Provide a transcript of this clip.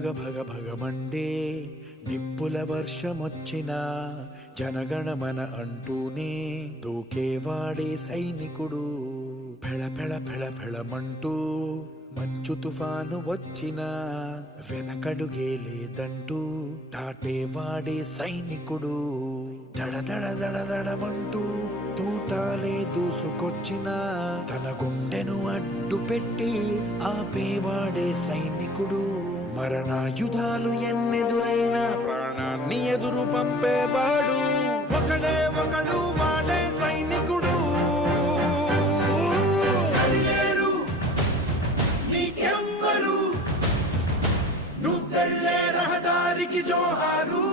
భగ భగ భగమండే నిప్పుల వర్షమొచ్చినా జనగణమన అంటూనే దూకేవాడే సైనికుడు. ఫెళ ఫెళ ఫెళ ఫెళమంటూ మంచు తుఫాను వచ్చినా వెనకడుగే లేదంటూ దాటేవాడే సైనికుడు. దడ దడ దడ దడమంటూ తూటాలే దూసుకొచ్చినా తన గుండెను అడ్డు పెట్టి ఆపేవాడే సైనికుడు. మరణాయుధాలు ఎన్నెదురైనా ప్రాణాన్ని ఎదురు పంపేవాడు ఒకడే ఒకడు, వాడే సైనికుడు. నీకెవ్వరు నువ్వెళ్ళే రహదారికి జోహారు.